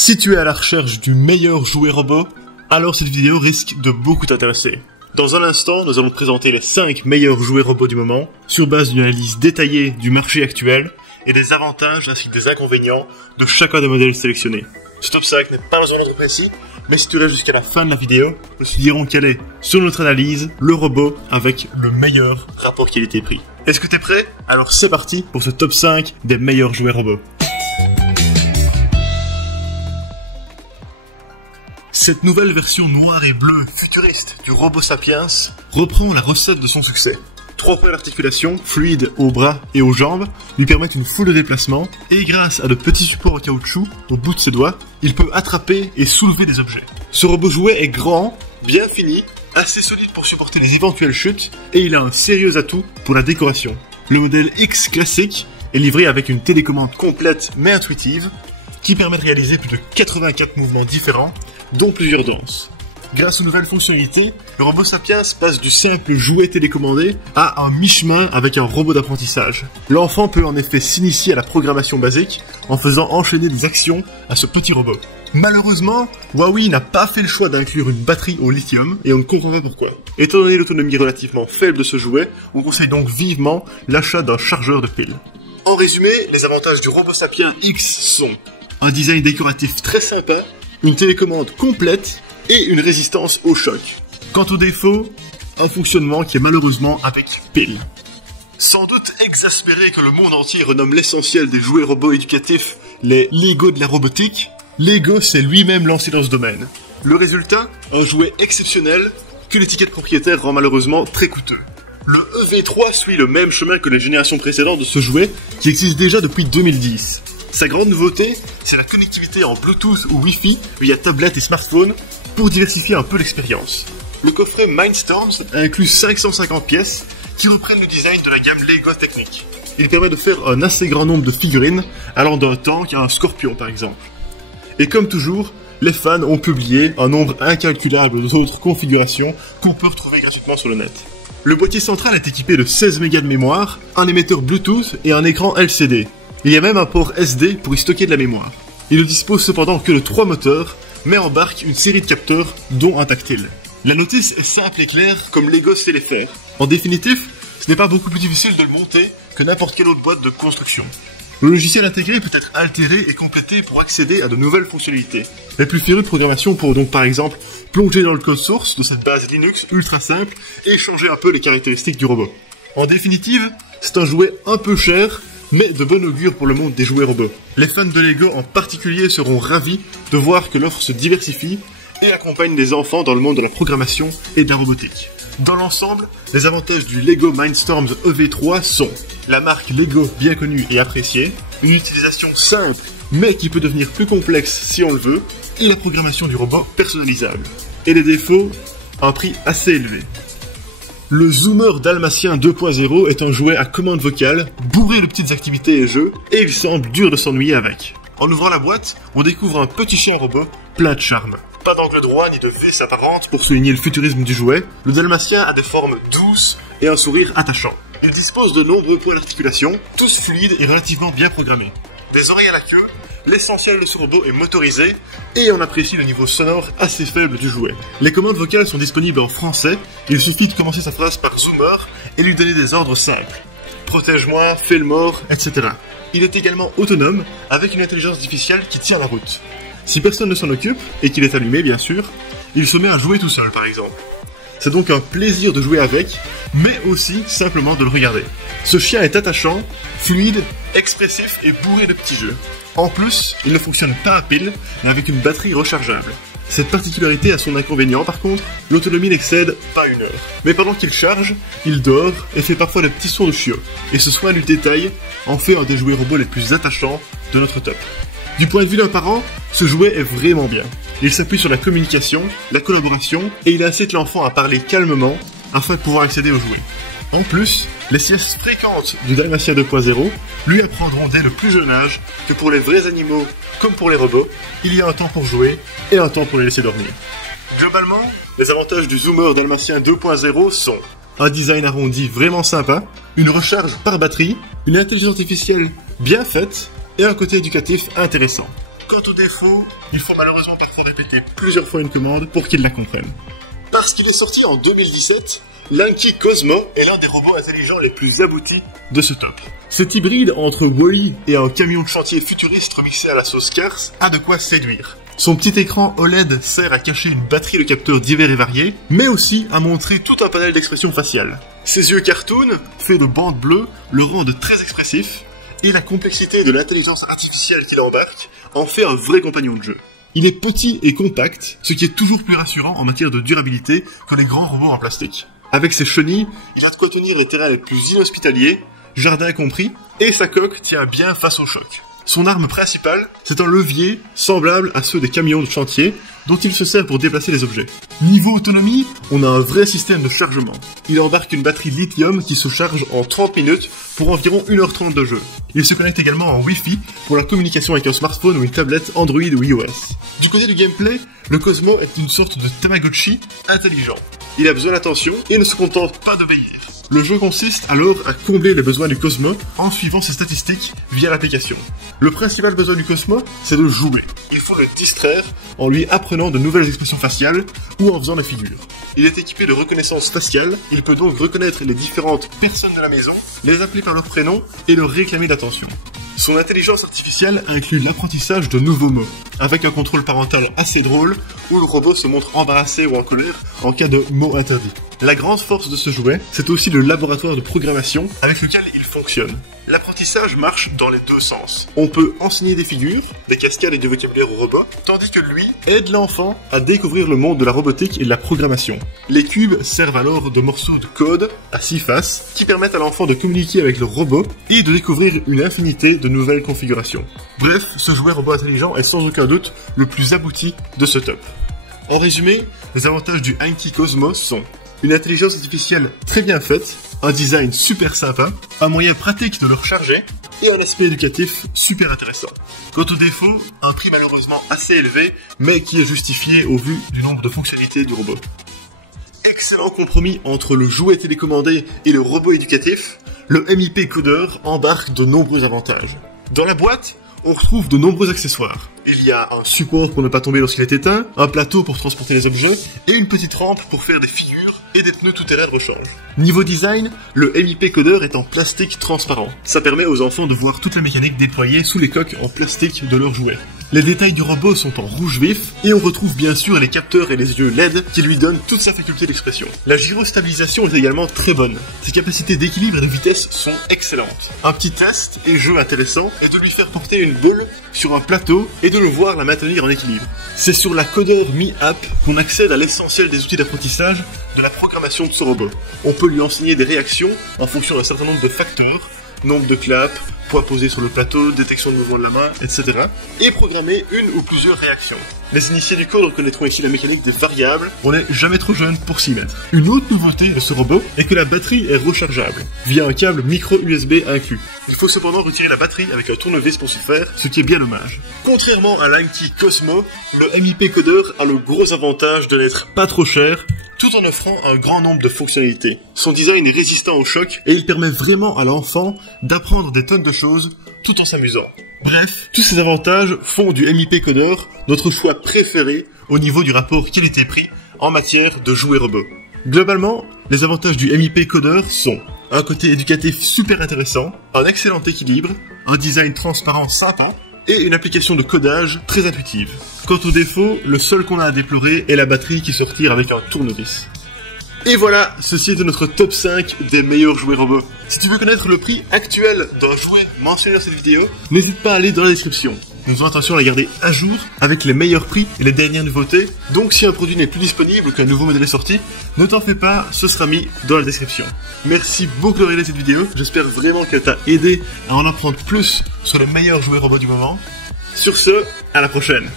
Si tu es à la recherche du meilleur jouet robot, alors cette vidéo risque de beaucoup t'intéresser. Dans un instant, nous allons te présenter les 5 meilleurs jouets robots du moment, sur base d'une analyse détaillée du marché actuel et des avantages ainsi que des inconvénients de chacun des modèles sélectionnés. Ce top 5 n'est pas dans un ordre précis, mais si tu restes jusqu'à la fin de la vidéo, nous te dirons quel est, sur notre analyse, le robot avec le meilleur rapport qualité-prix. Est-ce que t'es prêt? Alors c'est parti pour ce top 5 des meilleurs jouets robots. Cette nouvelle version noire et bleue futuriste du robot Sapiens reprend la recette de son succès. 3 points d'articulation fluides aux bras et aux jambes lui permettent une foule de déplacements et grâce à de petits supports en caoutchouc au bout de ses doigts, il peut attraper et soulever des objets. Ce robot jouet est grand, bien fini, assez solide pour supporter les éventuelles chutes et il a un sérieux atout pour la décoration. Le modèle X classique est livré avec une télécommande complète mais intuitive qui permet de réaliser plus de 84 mouvements différents dont plusieurs danses. Grâce aux nouvelles fonctionnalités, le robot Sapiens passe du simple jouet télécommandé à un mi-chemin avec un robot d'apprentissage. L'enfant peut en effet s'initier à la programmation basique en faisant enchaîner des actions à ce petit robot. Malheureusement, Huawei n'a pas fait le choix d'inclure une batterie au lithium et on ne comprend pas pourquoi. Étant donné l'autonomie relativement faible de ce jouet, on conseille donc vivement l'achat d'un chargeur de piles. En résumé, les avantages du robot Sapiens X sont un design décoratif très sympa, une télécommande complète et une résistance au choc. Quant aux défauts, un fonctionnement qui est malheureusement avec pile. Sans doute exaspéré que le monde entier renomme l'essentiel des jouets robots éducatifs les Lego de la robotique, Lego s'est lui-même lancé dans ce domaine. Le résultat, un jouet exceptionnel que l'étiquette propriétaire rend malheureusement très coûteux. Le EV3 suit le même chemin que les générations précédentes de ce jouet qui existe déjà depuis 2010. Sa grande nouveauté, c'est la connectivité en Bluetooth ou Wi-Fi via tablette et smartphone pour diversifier un peu l'expérience. Le coffret Mindstorms inclut 550 pièces qui reprennent le design de la gamme Lego Technic. Il permet de faire un assez grand nombre de figurines allant d'un tank à un scorpion par exemple. Et comme toujours, les fans ont publié un nombre incalculable d'autres configurations qu'on peut retrouver gratuitement sur le net. Le boîtier central est équipé de 16 Go de mémoire, un émetteur Bluetooth et un écran LCD. Il y a même un port SD pour y stocker de la mémoire. Il ne dispose cependant que de 3 moteurs, mais embarque une série de capteurs, dont un tactile. La notice est simple et claire, comme Lego sait les faire. En définitif, ce n'est pas beaucoup plus difficile de le monter que n'importe quelle autre boîte de construction. Le logiciel intégré peut être altéré et complété pour accéder à de nouvelles fonctionnalités. Les plus férus de programmation pourront donc par exemple plonger dans le code source de cette base Linux ultra simple et changer un peu les caractéristiques du robot. En définitive, c'est un jouet un peu cher, mais de bon augure pour le monde des jouets robots. Les fans de Lego en particulier seront ravis de voir que l'offre se diversifie et accompagne les enfants dans le monde de la programmation et de la robotique. Dans l'ensemble, les avantages du Lego Mindstorms EV3 sont la marque Lego bien connue et appréciée, une utilisation simple mais qui peut devenir plus complexe si on le veut, et la programmation du robot personnalisable. Et les défauts, un prix assez élevé. Le Zoomer Dalmatien 2.0 est un jouet à commande vocale, bourré de petites activités et jeux, et il semble dur de s'ennuyer avec. En ouvrant la boîte, on découvre un petit chien robot plein de charme. Pas d'angle droit ni de vis apparente pour souligner le futurisme du jouet, le Dalmatien a des formes douces et un sourire attachant. Il dispose de nombreux points d'articulation, tous fluides et relativement bien programmés. Des oreilles à la queue, l'essentiel de ce robot est motorisé et on apprécie le niveau sonore assez faible du jouet. Les commandes vocales sont disponibles en français, il suffit de commencer sa phrase par Zoomer et lui donner des ordres simples. Protège-moi, fais le mort, etc. Il est également autonome avec une intelligence artificielle qui tient la route. Si personne ne s'en occupe, et qu'il est allumé bien sûr, il se met à jouer tout seul par exemple. C'est donc un plaisir de jouer avec, mais aussi simplement de le regarder. Ce chien est attachant, fluide, expressif et bourré de petits jeux. En plus, il ne fonctionne pas à pile, mais avec une batterie rechargeable. Cette particularité a son inconvénient par contre, l'autonomie n'excède pas 1 heure. Mais pendant qu'il charge, il dort et fait parfois des petits sons de chiot. Et ce soin du détail en fait un des jouets robots les plus attachants de notre top. Du point de vue d'un parent, ce jouet est vraiment bien. Il s'appuie sur la communication, la collaboration, et il incite l'enfant à parler calmement afin de pouvoir accéder au jouet. En plus, les siestes fréquentes du Dalmatien 2.0 lui apprendront dès le plus jeune âge que pour les vrais animaux, comme pour les robots, il y a un temps pour jouer et un temps pour les laisser dormir. Globalement, les avantages du Zoomer Dalmatien 2.0 sont un design arrondi vraiment sympa, une recharge par batterie, une intelligence artificielle bien faite et un côté éducatif intéressant. Quant aux défauts, il faut malheureusement parfois répéter plusieurs fois une commande pour qu'ils la comprennent. Parce qu'il est sorti en 2017, l'Anki Cosmo est l'un des robots intelligents les plus aboutis de ce top. Cet hybride entre Wall-E et un camion de chantier futuriste remixé à la sauce Cars a de quoi séduire. Son petit écran OLED sert à cacher une batterie de capteurs divers et variés, mais aussi à montrer tout un panel d'expressions faciales. Ses yeux cartoon, faits de bandes bleues, le rendent très expressif, et la complexité de l'intelligence artificielle qu'il embarque en fait un vrai compagnon de jeu. Il est petit et compact, ce qui est toujours plus rassurant en matière de durabilité que les grands robots en plastique. Avec ses chenilles, il a de quoi tenir les terrains les plus inhospitaliers, jardin compris, et sa coque tient bien face au choc. Son arme principale, c'est un levier semblable à ceux des camions de chantier, dont il se sert pour déplacer les objets. Niveau autonomie, on a un vrai système de chargement. Il embarque une batterie lithium qui se charge en 30 minutes pour environ 1h30 de jeu. Il se connecte également en Wi-Fi pour la communication avec un smartphone ou une tablette Android ou iOS. Du côté du gameplay, le Cosmo est une sorte de Tamagotchi intelligent. Il a besoin d'attention et ne se contente pas d'obéir. Le jeu consiste alors à combler les besoins du Cosmo en suivant ses statistiques via l'application. Le principal besoin du Cosmo, c'est de jouer. Il faut le distraire en lui apprenant de nouvelles expressions faciales ou en faisant des figures. Il est équipé de reconnaissance faciale, il peut donc reconnaître les différentes personnes de la maison, les appeler par leur prénom et leur réclamer d'attention. Son intelligence artificielle inclut l'apprentissage de nouveaux mots, avec un contrôle parental assez drôle, où le robot se montre embarrassé ou en colère en cas de mots interdits. La grande force de ce jouet, c'est aussi le laboratoire de programmation avec lequel il fonctionne. L'apprentissage marche dans les deux sens. On peut enseigner des figures, des cascades et du vocabulaire au robot, tandis que lui aide l'enfant à découvrir le monde de la robotique et de la programmation. Les cubes servent alors de morceaux de code à 6 faces qui permettent à l'enfant de communiquer avec le robot et de découvrir une infinité de nouvelles configurations. Bref, ce jouet robot intelligent est sans aucun doute le plus abouti de ce top. En résumé, les avantages du Anki Cosmo sont une intelligence artificielle très bien faite, un design super sympa, un moyen pratique de le recharger et un aspect éducatif super intéressant. Quant aux défauts, un prix malheureusement assez élevé, mais qui est justifié au vu du nombre de fonctionnalités du robot. Excellent compromis entre le jouet télécommandé et le robot éducatif, le MIP Coder embarque de nombreux avantages. Dans la boîte, on retrouve de nombreux accessoires. Il y a un support pour ne pas tomber lorsqu'il est éteint, un plateau pour transporter les objets, et une petite rampe pour faire des figures et des pneus tout-terrain de rechange. Niveau design, le MIP Coder est en plastique transparent. Ça permet aux enfants de voir toute la mécanique déployée sous les coques en plastique de leurs jouets. Les détails du robot sont en rouge vif, et on retrouve bien sûr les capteurs et les yeux LED qui lui donnent toute sa faculté d'expression. La gyrostabilisation est également très bonne. Ses capacités d'équilibre et de vitesse sont excellentes. Un petit test et jeu intéressant est de lui faire porter une boule sur un plateau et de le voir la maintenir en équilibre. C'est sur la Coder Mi App qu'on accède à l'essentiel des outils d'apprentissage de la programmation de ce robot. On peut lui enseigner des réactions en fonction d'un certain nombre de facteurs, nombre de claps, poids posé sur le plateau, détection de mouvement de la main, etc. et programmer une ou plusieurs réactions. Les initiés du code reconnaîtront ici la mécanique des variables, on n'est jamais trop jeune pour s'y mettre. Une autre nouveauté de ce robot est que la batterie est rechargeable, via un câble micro USB inclus. Il faut cependant retirer la batterie avec un tournevis pour ce faire, ce qui est bien dommage. Contrairement à l'Anki Cosmo, le MIP Coder a le gros avantage de n'être pas trop cher, tout en offrant un grand nombre de fonctionnalités. Son design est résistant au choc et il permet vraiment à l'enfant d'apprendre des tonnes de choses tout en s'amusant. Bref, tous ces avantages font du MIP Coder notre choix préféré au niveau du rapport qualité-prix en matière de jouets robots. Globalement, les avantages du MIP Coder sont un côté éducatif super intéressant, un excellent équilibre, un design transparent sympa, et une application de codage très intuitive. Quant aux défauts, le seul qu'on a à déplorer est la batterie qui sort avec un tournevis. Et voilà, ceci est notre top 5 des meilleurs jouets robots. Si tu veux connaître le prix actuel d'un jouet mentionné dans cette vidéo, n'hésite pas à aller dans la description. Nous faisons attention à la garder à jour avec les meilleurs prix et les dernières nouveautés, donc si un produit n'est plus disponible ou qu'un nouveau modèle est sorti, ne t'en fais pas, ce sera mis dans la description. Merci beaucoup de regarder cette vidéo, j'espère vraiment qu'elle t'a aidé à en apprendre plus sur les meilleurs jouets robots du moment. Sur ce, à la prochaine.